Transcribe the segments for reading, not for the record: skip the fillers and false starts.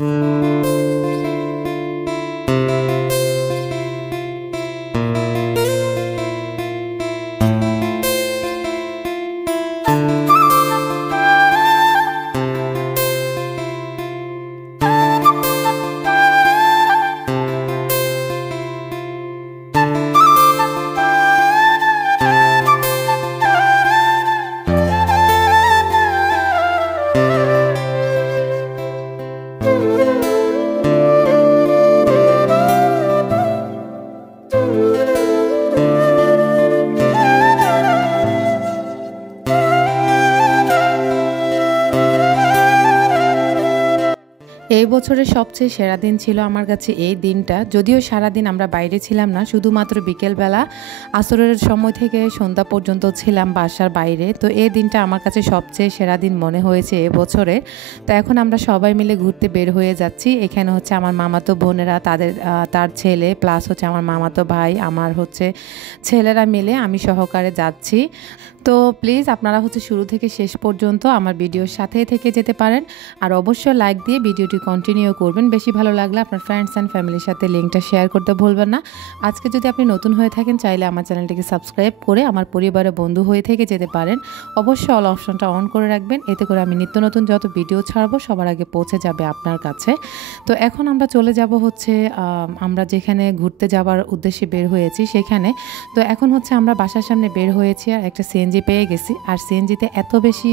এই বছরের সবচেয়ে সেরা দিন ছিল আমার কাছে এই দিনটা। যদিও সারাদিন আমরা বাইরে ছিলাম না, শুধুমাত্র বিকেলবেলা আসরের সময় থেকে সন্ধ্যা পর্যন্ত ছিলাম বাসার বাইরে। তো এই দিনটা আমার কাছে সবচেয়ে সেরা দিন মনে হয়েছে এবছরে। তো এখন আমরা সবাই মিলে ঘুরতে বের হয়ে যাচ্ছি। এখানে হচ্ছে আমার মামাতো বোনেরা, তার ছেলে, প্লাস হচ্ছে আমার মামাতো ভাই, আমার হচ্ছে ছেলেরা মিলে আমি সহকারে যাচ্ছি। তো প্লিজ আপনারা হচ্ছে শুরু থেকে শেষ পর্যন্ত আমার ভিডিওর সাথেই থেকে যেতে পারেন। আর অবশ্যই লাইক দিয়ে ভিডিওটি কন্টিনিউ করবেন। বেশি ভালো লাগলে আপনার ফ্রেন্ডস অ্যান্ড ফ্যামিলির সাথে লিঙ্কটা শেয়ার করতে ভুলবেন না। আজকে যদি আপনি নতুন হয়ে থাকেন, চাইলে আমার চ্যানেলটিকে সাবস্ক্রাইব করে আমার পরিবারের বন্ধু হয়ে থেকে যেতে পারেন। অবশ্যই অল অপশনটা অন করে রাখবেন, এতে করে আমি নিত্য নতুন যত ভিডিও ছাড়বো সবার আগে পৌঁছে যাবে আপনার কাছে। তো এখন আমরা চলে যাব হচ্ছে আমরা যেখানে ঘুরতে যাওয়ার উদ্দেশ্যে বের হয়েছি সেখানে। তো এখন হচ্ছে আমরা বাসার সামনে বের হয়েছি আর একটা সিএনজি পেয়ে গেছি। আর সিএনজিতে এত বেশি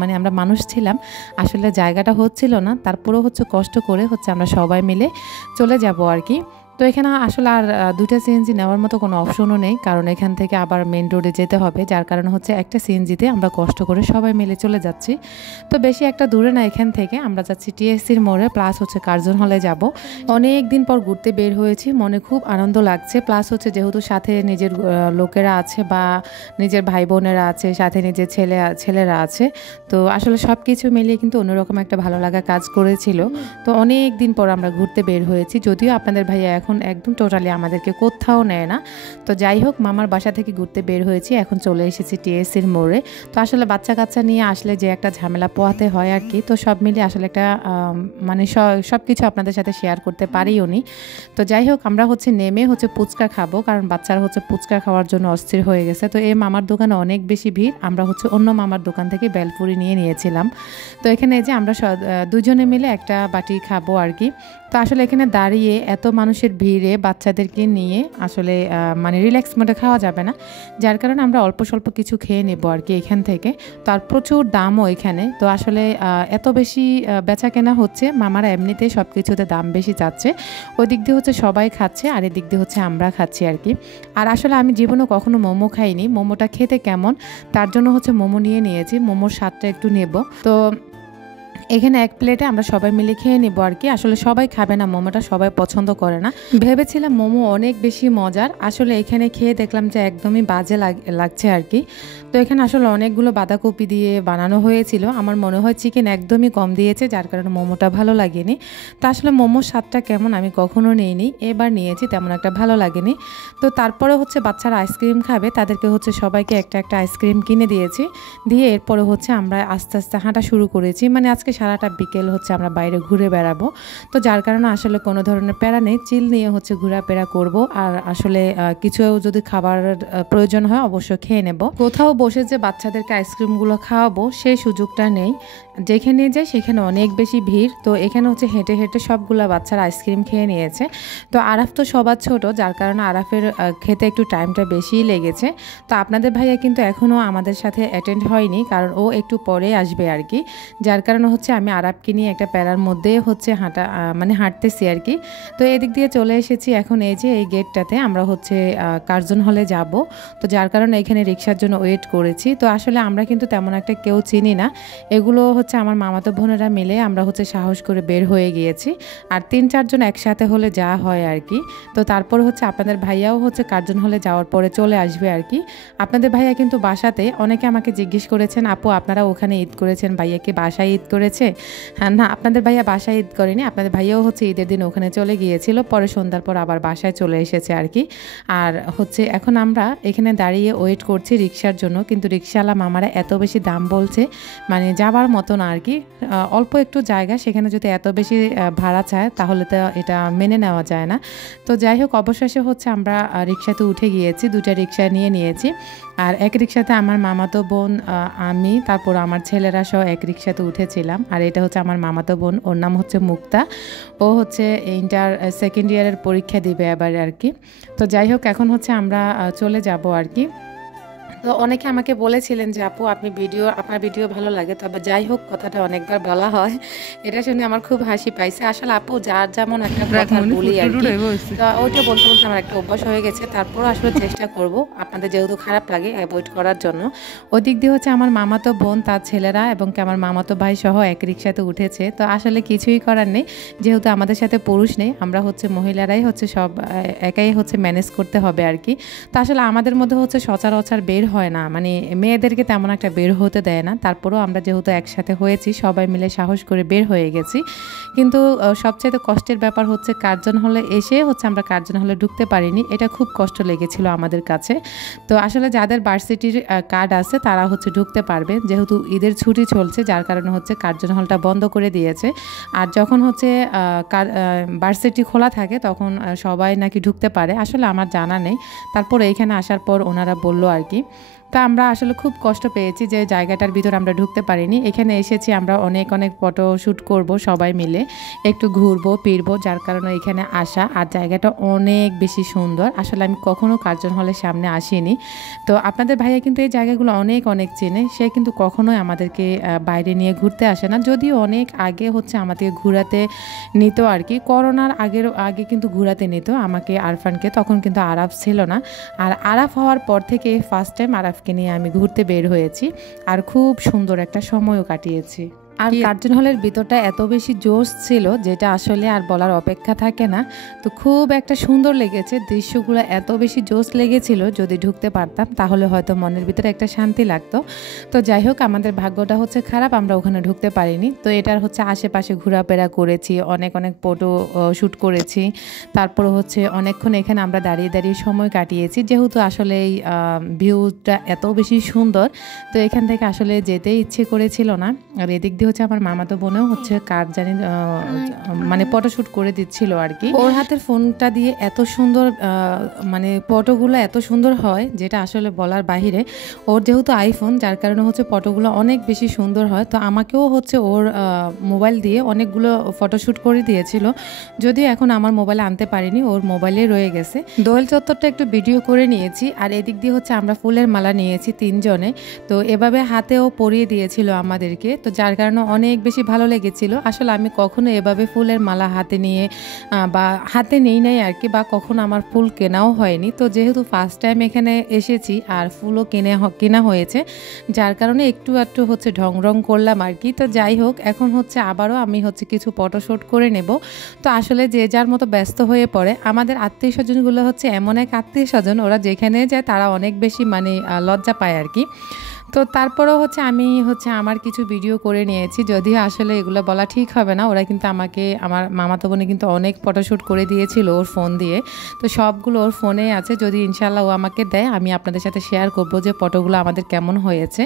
মানে আমরা মানুষ ছিলাম, আসলে জায়গাটা হচ্ছিল না, তারপরেও হচ্ছে কষ্ট করে হচ্ছে আমরা সবাই মিলে চলে যাব আর কি। তো এখানে আসলে আর দুইটা সিএনজি নেওয়ার মতো কোনো অপশনও নেই, কারণ এখান থেকে আবার মেন রোডে যেতে হবে, যার কারণে হচ্ছে একটা সিএনজিতে আমরা কষ্ট করে সবাই মিলে চলে যাচ্ছি। তো বেশি একটা দূরে না এখান থেকে, আমরা যাচ্ছি টিএসসির মোড়ে, প্লাস হচ্ছে কার্জন হলে যাব। অনেক দিন পর ঘুরতে বের হয়েছি, মনে খুব আনন্দ লাগছে। প্লাস হচ্ছে যেহেতু সাথে নিজের লোকেরা আছে বা নিজের ভাই বোনেরা আছে, সাথে নিজের ছেলেরা আছে, তো আসলে সব কিছু মিলিয়ে কিন্তু অন্যরকম একটা ভালো লাগা কাজ করেছিল। তো অনেক দিন পর আমরা ঘুরতে বের হয়েছি, যদিও আপনাদের ভাইয়া এখন একদম টোটালি আমাদেরকে কোথাও নেয় না। তো যাই হোক, মামার বাসা থেকে ঘুরতে বের হয়েছি, এখন চলে এসেছি টিএসসির মোড়ে। তো আসলে বাচ্চা কাচ্চা নিয়ে আসলে যে একটা ঝামেলা পোহাতে হয় আর কি, তো সব মিলিয়ে আসলে একটা মানে সব কিছু আপনাদের সাথে শেয়ার করতে পারিও নি। তো যাই হোক, আমরা হচ্ছে নেমে হচ্ছে ফুচকা খাবো, কারণ বাচ্চারা হচ্ছে ফুচকা খাওয়ার জন্য অস্থির হয়ে গেছে। তো এই মামার দোকানে অনেক বেশি ভিড়, আমরা হচ্ছে অন্য মামার দোকান থেকে বেলপুরি নিয়েছিলাম। তো এখানে যে আমরা দুজনে মিলে একটা বাটি খাবো আর কি। তো আসলে এখানে দাঁড়িয়ে এত মানুষের ভিড়ে বাচ্চাদেরকে নিয়ে আসলে মানে রিল্যাক্স মোডে খাওয়া যাবে না, যার কারণে আমরা অল্প স্বল্প কিছু খেয়ে নেব আর কি এখান থেকে। তো আর প্রচুর দামও এখানে, তো আসলে এত বেশি বেচা কেনা হচ্ছে, মামারা এমনিতেই সব কিছুতে দাম বেশি চাচ্ছে। ওই দিক দিয়ে হচ্ছে সবাই খাচ্ছে আর এদিক দিয়ে হচ্ছে আমরা খাচ্ছি আর কি। আর আসলে আমি জীবনেও কখনো মোমো খাইনি, মোমোটা খেতে কেমন তার জন্য হচ্ছে মোমো নিয়েছি, মোমোর স্বাদটা একটু নেব। তো এখানে এক প্লেটে আমরা সবাই মিলে খেয়ে নিব আর কি। আসলে সবাই খাবে না মোমোটা, সবাই পছন্দ করে না। ভেবেছিলাম মোমো অনেক বেশি মজার, আসলে এখানে খেয়ে দেখলাম যে একদমই বাজে লাগছে আর কি। তো এখানে আসলে অনেকগুলো বাঁধাকপি দিয়ে বানানো হয়েছিল, আমার মনে হয় চিকেন একদমই কম দিয়েছে, যার কারণে মোমোটা ভালো লাগেনি। তো আসলে মোমোর স্বাদটা কেমন আমি কখনো নিইনি, এবার নিয়েছি, তেমন একটা ভালো লাগেনি। তো তারপরে হচ্ছে বাচ্চারা আইসক্রিম খাবে, তাদেরকে হচ্ছে সবাইকে একটা একটা আইসক্রিম কিনে দিয়েছি, দিয়ে এরপরে হচ্ছে আমরা আস্তে আস্তে হাঁটা শুরু করেছি। মানে আজকে সারাটা বিকেল হচ্ছে আমরা বাইরে ঘুরে বেড়াবো, তো যার কারণে আসলে কোনো ধরনের প্যারা নেই, চিল নিয়ে হচ্ছে ঘোরাফেরা করব। আর আসলে কিছু যদি খাবারের প্রয়োজন হয় অবশ্যই খেয়ে নেব। কোথাও বসে যে বাচ্চাদেরকে আইসক্রিমগুলো খাওয়াবো সেই সুযোগটা নেই, যেখানে যাই সেখানে অনেক বেশি ভিড়। তো এখানে হচ্ছে হেঁটে হেঁটে সবগুলা বাচ্চারা আইসক্রিম খেয়ে নিয়েছে। তো আরাফ তো সবার ছোট, যার কারণে আরাফের খেতে একটু টাইমটা বেশিই লেগেছে। তো আপনাদের ভাইয়া কিন্তু এখনও আমাদের সাথে অ্যাটেন্ড হয়নি, কারণ ও একটু পরে আসবে আর কি, যার কারণে হচ্ছে আমি আরাফকে নিয়ে একটা প্যারার মধ্যে হচ্ছে হাঁটতেছি আর কি। তো এদিক দিয়ে চলে এসেছি এখন, এই যে এই গেটটাতে আমরা হচ্ছে কার্জন হলে যাব। তো যার কারণে এখানে রিক্সার জন্য ওয়েট করেছি। তো আসলে আমরা কিন্তু তেমন একটা কেউ চিনি না, এগুলো হচ্ছে আমার মামাতো বোনেরা মিলে আমরা হচ্ছে সাহস করে বের হয়ে গিয়েছি। আর 3-4 জন একসাথে হলে যা হয় আর কি। তো তারপর হচ্ছে আপনাদের ভাইয়াও হচ্ছে কার্জন হলে যাওয়ার পরে চলে আসবে আর কি। আপনাদের ভাইয়া কিন্তু বাসাতে, অনেকে আমাকে জিজ্ঞেস করেছেন আপু আপনারা ওখানে ঈদ করেছেন, ভাইয়া কি বাসায় ঈদ করেছেন? করেছে। হ্যাঁ না, আপনাদের ভাইয়া বাসায় ঈদ করেনি, আপনাদের ভাইয়াও হচ্ছে ঈদের দিন ওখানে চলে গিয়েছিল, পরে সন্ধ্যার পর আবার বাসায় চলে এসেছে আর কি। আর হচ্ছে এখন আমরা এখানে দাঁড়িয়ে ওয়েট করছি রিক্সার জন্য, কিন্তু রিক্সাওয়ালা মামারা এত বেশি দাম বলছে, মানে যাবার মতো না আর কি। অল্প একটু জায়গা, সেখানে যদি এত বেশি ভাড়া চায় তাহলে তো এটা মেনে নেওয়া যায় না। তো যাই হোক, অবশেষে হচ্ছে আমরা রিক্সাতে উঠে গিয়েছি, দুটা রিক্সা নিয়েছি। আর এক রিক্সাতে আমার মামাতো বোন, আমি, তারপর আমার ছেলেরা সহ এক রিক্সাতে উঠেছিলাম। আর এটা হচ্ছে আমার মামাতো বোন, ওর নাম হচ্ছে মুক্তা। ও হচ্ছে ইন্টার সেকেন্ড ইয়ারের পরীক্ষা দিবে এবার আর কি। তো যাই হোক, এখন হচ্ছে আমরা চলে যাব আর কি। তো অনেকে আমাকে বলেছিলেন যে আপু আপনার ভিডিও ভালো লাগে, তবে যাই হোক কথাটা অনেকবার বলা হয়, এটা শুনে আমার খুব হাসি পাইছে। আসলে আপু যার যেমন একটা কথা বলি আর কি, তো ওইটা বলতে বলতে আমার একটা অভ্যাস হয়ে গেছে। তারপরও আসলে চেষ্টা করব আপনাদের যেহেতু খারাপ লাগে অ্যাভয়েড করার জন্য। ওই দিক দিয়ে হচ্ছে আমার মামাতো বোন, তার ছেলেরা এবং আমার মামাতো ভাই সহ এক রিক্সাতে উঠেছে। তো আসলে কিছুই করার নেই, যেহেতু আমাদের সাথে পুরুষ নেই, আমরা হচ্ছে মহিলারাই হচ্ছে সব একাই হচ্ছে ম্যানেজ করতে হবে আর কি। তো আসলে আমাদের মধ্যে হচ্ছে সচরাচর বের হয় না, মানে মেয়েদেরকে তেমন একটা বের হতে দেয় না। তারপরেও আমরা যেহেতু একসাথে হয়েছি, সবাই মিলে সাহস করে বের হয়ে গেছি। কিন্তু সবচেয়ে কষ্টের ব্যাপার হচ্ছে কার্জন হলে এসে হচ্ছে আমরা কার্জন হলে ঢুকতে পারিনি, এটা খুব কষ্ট লেগেছিল আমাদের কাছে। তো আসলে যাদের ভার্সিটির কার্ড আছে তারা হচ্ছে ঢুকতে পারবে, যেহেতু ঈদের ছুটি চলছে, যার কারণে হচ্ছে কার্জন হলটা বন্ধ করে দিয়েছে। আর যখন হচ্ছে ভার্সিটি খোলা থাকে তখন সবাই নাকি ঢুকতে পারে, আসলে আমার জানা নেই। তারপর এইখানে আসার পর ওনারা বললো আর কি। তা আমরা আসলে খুব কষ্ট পেয়েছি যে জায়গাটার ভিতর আমরা ঢুকতে পারিনি। এখানে এসেছি আমরা অনেক ফটো শ্যুট করব, সবাই মিলে একটু ঘুরবো ফিরবো, যার কারণে এখানে আসা। আর জায়গাটা অনেক বেশি সুন্দর, আসলে আমি কখনো কার্জন হলের সামনে আসিনি। তো আপনাদের ভাইয়া কিন্তু এই জায়গাগুলো অনেক চেনে, সে কিন্তু কখনোই আমাদেরকে বাইরে নিয়ে ঘুরতে আসে না, যদিও অনেক আগে হচ্ছে আমাদেরকে ঘোরাতে নিত আর কি। করোনার আগে কিন্তু ঘোরাতে নিত আমাকে, আরফানকে, তখন কিন্তু আরাফ ছিল না। আর আরাফ হওয়ার পর থেকে ফার্স্ট টাইম আরাফকে নিয়ে আমি ঘুরতে বের হয়েছি, আর খুব সুন্দর একটা সময়ও কাটিয়েছি। আর কার্জন হলের ভিতরটা এত বেশি জোশ ছিল যেটা আসলে আর বলার অপেক্ষা থাকে না। তো খুব একটা সুন্দর লেগেছে, দৃশ্যগুলো এত বেশি জোশ লেগেছিল, যদি ঢুকতে পারতাম তাহলে হয়তো মনের ভিতরে একটা শান্তি লাগতো। তো যাই হোক, আমাদের ভাগ্যটা হচ্ছে খারাপ, আমরা ওখানে ঢুকতে পারিনি। তো এটার হচ্ছে আশেপাশে ঘোরাফেরা করেছি, অনেক ফটো শ্যুট করেছি। তারপর হচ্ছে অনেকক্ষণ এখানে আমরা দাঁড়িয়ে সময় কাটিয়েছি, যেহেতু আসলে এই ভিউটা এত বেশি সুন্দর। তো এখান থেকে আসলে যেতে ইচ্ছে করেছিল না। আর এদিক দিয়ে হচ্ছে আমার মামাতো বোনেও হচ্ছে কার জানি মানে ফটোশ্যুট করে দিচ্ছিল আর কি। ওর হাতের ফোনটা দিয়ে এত সুন্দর মানে ফটোগুলো এত সুন্দর হয় যেটা আসলে বলার বাহিরে। ওর যেহেতু আইফোন, যার কারণে হচ্ছে ফটোগুলো অনেক বেশি সুন্দর হয়। তো আমাকেও হচ্ছে ওর মোবাইল দিয়ে অনেকগুলো ফটোশ্যুট করে দিয়েছিল, যদিও এখন আমার মোবাইলে আনতে পারিনি, ওর মোবাইলে রয়ে গেছে। দোয়েল চত্বরটা একটু ভিডিও করে নিয়েছি। আর এদিক দিয়ে হচ্ছে আমরা ফুলের মালা নিয়েছি 3 জনে। তো এভাবে হাতেও পরিয়ে দিয়েছিল আমাদেরকে, তো যার কারণে অনেক বেশি ভালো লেগেছিল। আসলে আমি কখনো এভাবে ফুলের মালা হাতে নিয়ে বা হাতে নেই নাই আর কি, বা কখনো আমার ফুল কেনাও হয়নি। তো যেহেতু ফার্স্ট টাইম এখানে এসেছি আর ফুলও কেনা হয়েছে, যার কারণে একটু হচ্ছে ঢং করলাম আর কি। তো যাই হোক, এখন হচ্ছে আবারও আমি হচ্ছে কিছু ফটোশ্যুট করে নেব। তো আসলে যে যার মতো ব্যস্ত হয়ে পড়ে। আমাদের আত্মীয় স্বজনগুলো হচ্ছে এমন এক আত্মীয় স্বজন, ওরা যেখানে যায় তারা অনেক বেশি মানে লজ্জা পায় আর কি। তো তারপরেও হচ্ছে আমি হচ্ছে আমার কিছু ভিডিও করে নিয়েছি, যদিও আসলে এগুলো বলা ঠিক হবে না। ওরা কিন্তু আমাকে, আমার মামাতো বোনে কিন্তু অনেক ফটোশ্যুট করে দিয়েছিল ওর ফোন দিয়ে। তো সবগুলো ওর ফোনে আছে, যদি ইনশাল্লাহ ও আমাকে দেয় আমি আপনাদের সাথে শেয়ার করব যে ফটোগুলো আমাদের কেমন হয়েছে।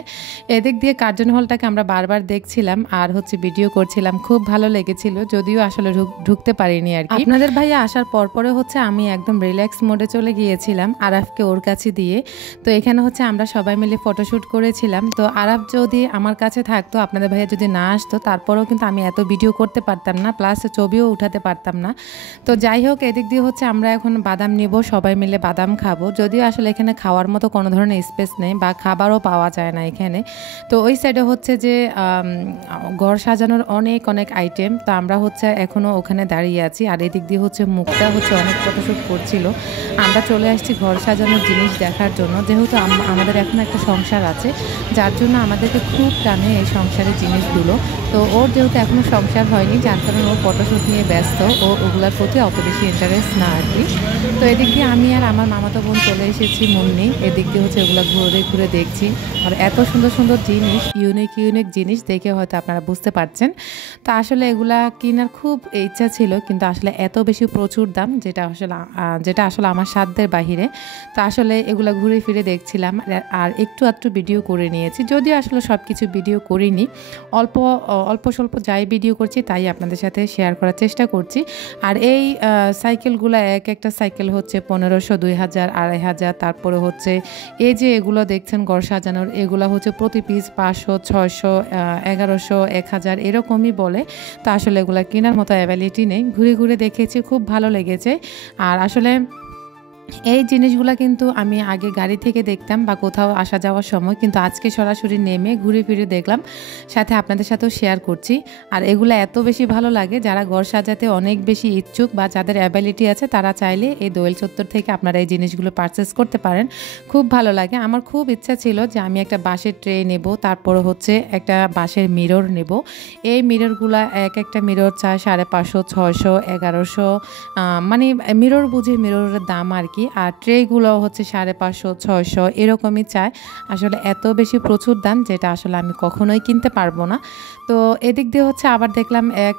এদিক দিয়ে কার্জন হলটাকে আমরা বারবার দেখছিলাম আর হচ্ছে ভিডিও করছিলাম, খুব ভালো লেগেছিল, যদিও আসলে ঢুকতে পারিনি আর কি। আপনাদের ভাইয়া আসার পরে হচ্ছে আমি একদম রিল্যাক্স মোডে চলে গিয়েছিলাম আরাফকে ওর কাছে দিয়ে। তো এখানে হচ্ছে আমরা সবাই মিলে ফটোশ্যুট করেছিলাম। তো আরাফ যদি আমার কাছে থাকতো, আপনাদের ভাইয়া যদি না আসতো, তারপরেও কিন্তু আমি এত ভিডিও করতে পারতাম না, প্লাস ছবিও উঠাতে পারতাম না। তো যাই হোক, এদিক দিয়ে হচ্ছে আমরা এখন বাদাম নিব, সবাই মিলে বাদাম খাবো, যদিও আসলে এখানে খাওয়ার মতো কোনো ধরনের স্পেস নেই বা খাবারও পাওয়া যায় না এখানে। তো ওই সাইডে হচ্ছে যে ঘর সাজানোর অনেক আইটেম। তো আমরা হচ্ছে এখনও ওখানে দাঁড়িয়ে আছি। আর এদিক দিয়ে হচ্ছে মুখটা হচ্ছে অনেক ফটোশ্যুট করছিল। আমরা চলে আসছি ঘর সাজানোর জিনিস দেখার জন্য, যেহেতু আমাদের এখন একটা সংসার আছে, যার জন্য আমাদেরকে খুব টানে এই সংসারের জিনিসগুলো। তো ওর যেহেতু এখনও সংসার হয়নি, যার কারণে ও ফটোশ্যুট নিয়ে ব্যস্ত, ও ওগুলোর প্রতি অত বেশি ইন্টারেস্ট না আর কি। তো এদিক দিয়ে আমি আর আমার মামাতো বোন চলে এসেছি মুন্নি, এদিক দিয়ে হচ্ছে ওগুলো ঘুরে ঘুরে দেখছি। আর এত সুন্দর সুন্দর জিনিস, ইউনিক ইউনিক জিনিস দেখে হয়তো আপনারা বুঝতে পারছেন। তো আসলে এগুলা কেনার খুব ইচ্ছা ছিল, কিন্তু আসলে এত বেশি প্রচুর দাম, যেটা আসলে আমার সাধ্যের বাহিরে। তো আসলে এগুলা ঘুরে ফিরে দেখছিলাম আর একটু আধটু ভিডিও করে নিয়েছি, যদিও আসলে সব কিছু ভিডিও করিনি, অল্প অল্প স্বল্প যাই ভিডিও করছি তাই আপনাদের সাথে শেয়ার করার চেষ্টা করছি। আর এই সাইকেলগুলো একটা সাইকেল হচ্ছে 1500, 2000, 2500, তারপরে হচ্ছে এই যে এগুলো দেখছেন ঘর সাজানোর, এগুলো হচ্ছে প্রতি পিস 500, 600, 1100, 1000 এরকমই বলে। তো আসলে এগুলো কেনার মতো অ্যাভেলিটি নেই, ঘুরে ঘুরে দেখেছি, খুব ভালো লেগেছে। আর আসলে এই জিনিসগুলো কিন্তু আমি আগে গাড়ি থেকে দেখতাম বা কোথাও আসা যাওয়ার সময়, কিন্তু আজকে সরাসরি নেমে ঘুরে ফিরে দেখলাম, সাথে আপনাদের সাথেও শেয়ার করছি। আর এগুলো এত বেশি ভালো লাগে, যারা ঘর সাজাতে অনেক বেশি ইচ্ছুক বা যাদের অ্যাবিলিটি আছে তারা চাইলে এই দোয়েল চত্বর থেকে আপনারা এই জিনিসগুলো পারচেস করতে পারেন, খুব ভালো লাগে। আমার খুব ইচ্ছা ছিল যে আমি একটা বাঁশের ট্রে নেব, তারপরে হচ্ছে একটা বাঁশের মিরর নেব। এই মিররগুলা একটা মিরর চায় 550, 600, 1100, মানে মিরর বুঝে মিররের দাম আর কি। আর ট্রেগুলো হচ্ছে 550, 600 এরকমই চায়। আসলে এত বেশি প্রচুর দাম, যেটা আসলে আমি কখনোই কিনতে পারবো না। তো এদিক দিয়ে হচ্ছে আবার দেখলাম এক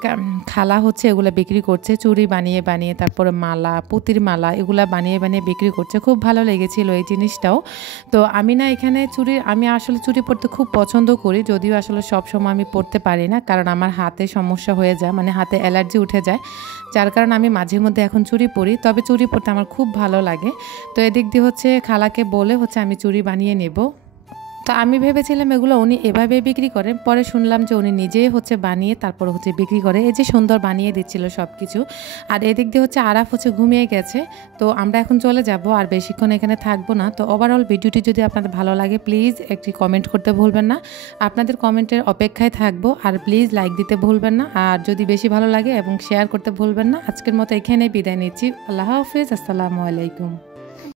খালা হচ্ছে এগুলো বিক্রি করছে, চুড়ি বানিয়ে বানিয়ে, তারপরে মালা, পুতির মালা, এগুলা বানিয়ে বানিয়ে বিক্রি করছে, খুব ভালো লেগেছিল এই জিনিসটাও। তো আমি না এখানে আমি আসলে চুড়ি পরতে খুব পছন্দ করি, যদিও আসলে সব সময় আমি পরতে পারি না, কারণ আমার হাতে সমস্যা হয়ে যায়, মানে হাতে অ্যালার্জি উঠে যায়, যার কারণে আমি মাঝে মধ্যে এখন চুড়ি পরি। তবে চুড়ি পরতে আমার খুব ভালো লাগে। তো এদিক দিয়ে হচ্ছে খালাকে বলে হচ্ছে আমি চুড়ি বানিয়ে নেব। তো আমি ভেবেছিলাম এগুলো উনি এভাবে বিক্রি করেন, পরে শুনলাম যে উনি নিজেই হচ্ছে বানিয়ে তারপর হচ্ছে বিক্রি করে। এই যে সুন্দর বানিয়ে দিচ্ছিল সব কিছু। আর এদিক দিয়ে হচ্ছে আরাফ হচ্ছে ঘুমিয়ে গেছে। তো আমরা এখন চলে যাব, আর বেশিক্ষণ এখানে থাকবো না। তো ওভারঅল ভিডিওটি যদি আপনাদের ভালো লাগে প্লিজ একটি কমেন্ট করতে ভুলবেন না, আপনাদের কমেন্টের অপেক্ষায় থাকবো। আর প্লিজ লাইক দিতে ভুলবেন না, আর যদি বেশি ভালো লাগে এবং শেয়ার করতে ভুলবেন না। আজকের মতো এখানেই বিদায় নিচ্ছি। আল্লাহ হাফিজ, আসসালামু আলাইকুম।